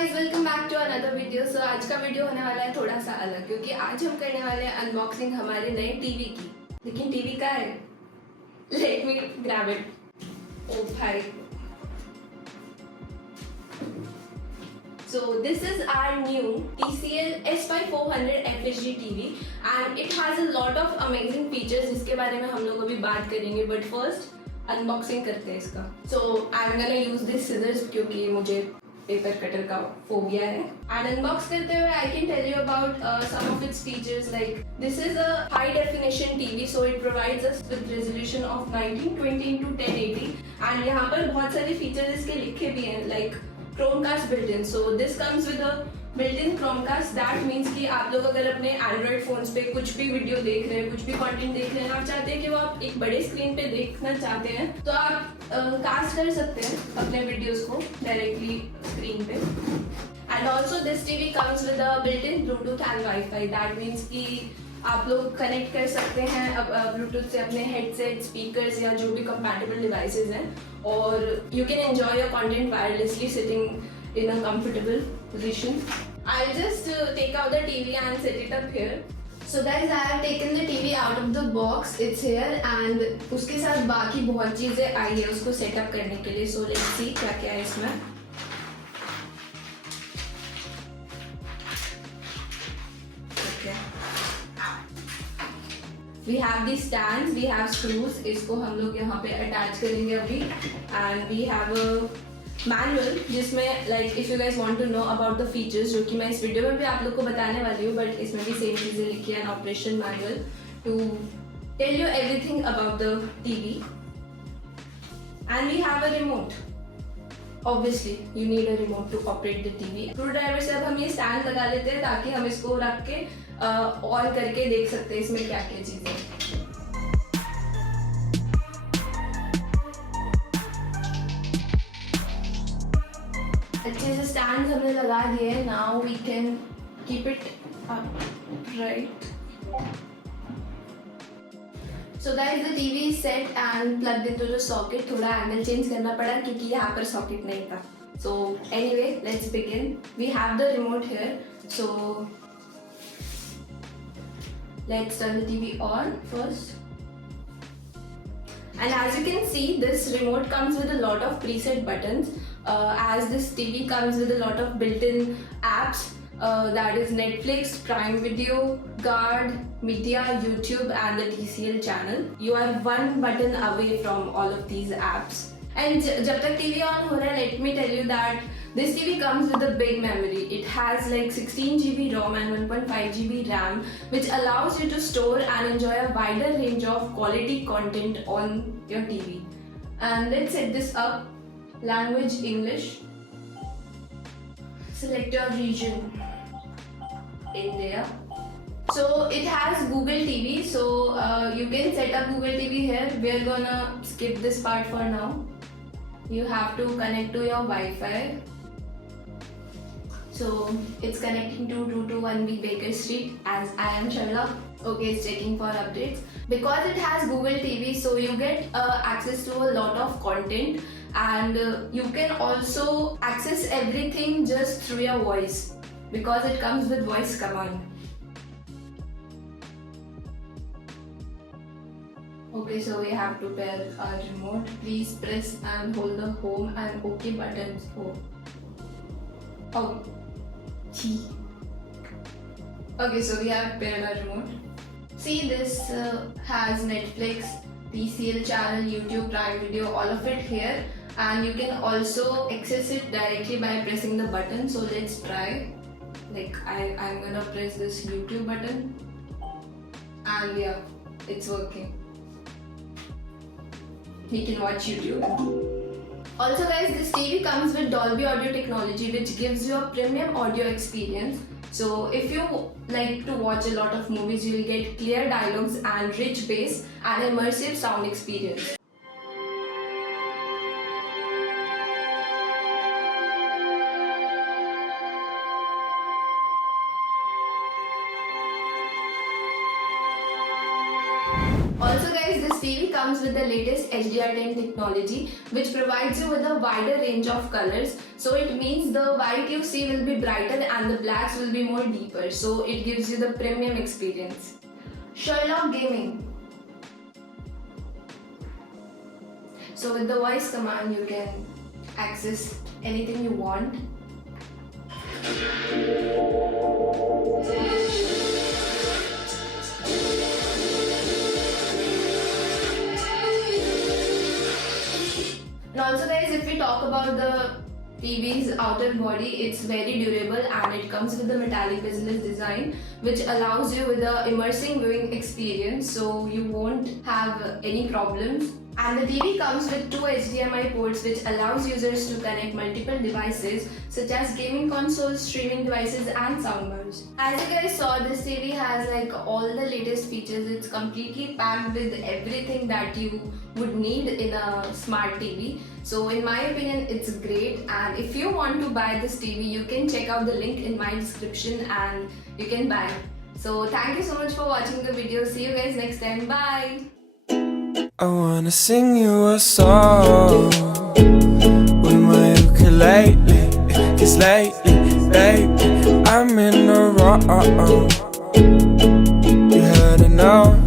Guys welcome back to another video. So आज का video होने वाला है थोड़ा सा अलग, क्योंकि आज हम करने वाले हैं अनबॉक्सिंग हमारे नए टीवी की। लेकिन टीवी का है, लेट मी ग्रैब इट। ओ भाई, so this is our new TCL S5400 FHD TV and it has a lot of amazing features जिसके बारे में हम लोग अभी बात करेंगे। बट फर्स्ट अनबॉक्सिंग करते हैं इसका। So I'm gonna use this scissors क्योंकि मुझे पेपर कटर का फोबिया है। एंड अनबॉक्स करते हुए I can tell you about some of its features. Like this is a high definition TV, so it provides us with resolution of 1920 x 1080 and यहाँ पर बहुत सारे फीचर्स इसके लिखे भी हैं, like Chromecast built-in. So this comes with a built-in Chromecast. That means कि आप लोग अगर अपने Android phones पे कुछ भी वीडियो देख रहे हैं, कुछ भी कंटेंट देख रहे हैं, आप चाहते हैं कि वो आप एक बड़े स्क्रीन पे देखना चाहते हैं, तो आप कास्ट कर सकते हैं अपने वीडियोस को डायरेक्टली स्क्रीन पे। And also this TV comes with a built-in Bluetooth and Wi-Fi. That means कि आप लोग कनेक्ट कर सकते हैं ब्लूटूथ से अपने हेडसेट, स्पीकर्स या जो भी कंपैटिबल डिवाइसेस हैं, और you can enjoy your content wirelessly sitting in a comfortable position. I just take out the TV and set it up here. So guys, I have taken the TV out of the box, it's here, and उसके साथ बाकी बहुत चीज़ें आई है उसको setup करने के लिए। सो लेट्स सी क्या क्या है इसमें। We have the stands, we have screws, इसको हम लोग यहाँ पे अटैच करेंगे अभी। and we have a manual जिसमें like if you guys want to know about the features, जो कि मैं इस वीडियो में भी आप लोग को बताने वाली हूँ, बट इसमें भी सेम चीज़ें लिखी है। Operation manual to tell you everything about the TV, and we have a remote. Obviously you need a remote to operate the TV. Screwdriver से अब हम ये स्टैंड लगा लेते हैं ताकि हम इसको रख के ऑन करके देख सकते हैं इसमें क्या क्या चीजें। अच्छे से स्टैंड हमने लगा दिए। Now we can keep it upright. So guys, the TV is set and plugged into the socket. थोड़ा एंगल चेंज करना पड़ा क्योंकि यहाँ पर सॉकेट नहीं था। So anyway, let's begin. We have the remote here. So let's turn the TV on first. And as you can see, this remote comes with a lot of preset buttons. As this TV comes with a lot of built-in apps. That is Netflix, Prime Video, Guard, Media, YouTube and the TCL channel. You are one button away from all of these apps. And जब तक TV on हो रहा है, let me tell you that this TV comes with a big memory. It has like 16 GB ROM and 1.5 GB RAM, which allows you to store and enjoy a wider range of quality content on your TV. And let's set this up. Language English. Select your region. India. So it has Google TV, so you can set up Google TV here. We are gonna skip this part for now. You have to connect to your Wi-Fi. So it's connecting to 221B Baker Street as I am Sherlock. Okay, it's checking for updates. Because it has Google TV, so you get access to a lot of content, and you can also access everything just through your voice because it comes with voice command. Okay, so we have to pair our remote. Please press and hold the home and OK buttons. Oh, gee. Okay, so we have paired our remote. See, this has Netflix, TCL channel, YouTube, Prime Video, all of it here, and you can also access it directly by pressing the button. So let's try. Like I'm gonna press this YouTube button, and yeah, it's working. We can watch YouTube. Also guys, this TV comes with Dolby audio technology, which gives you a premium audio experience. So if you like to watch a lot of movies, you will get clear dialogues and rich bass and immersive sound experience. Also guys, this TV comes with the latest HDR10 technology, which provides you with a wider range of colors. So it means the white you see will be brighter and the blacks will be more deeper. So it gives you the premium experience. Sherlock gaming. So with the voice command you can access anything you want. And also guys, if we talk about the TV's outer body, it's very durable and it comes with the metallic bezel-less design, which allows you with a immersive viewing experience, so you won't have any problems. And the TV comes with 2 HDMI ports, which allows users to connect multiple devices such as gaming consoles, streaming devices and soundbars. As you guys saw, this TV has like all the latest features. It's completely packed with everything that you would need in a smart TV. So in my opinion, it's great, and if you want to buy this TV, you can check out the link in my description and you can buy it. So thank you so much for watching the video. See you guys next time. Bye. I wanna sing you a song with my ukulele, 'cause lately, baby, I'm in the wrong. You had enough.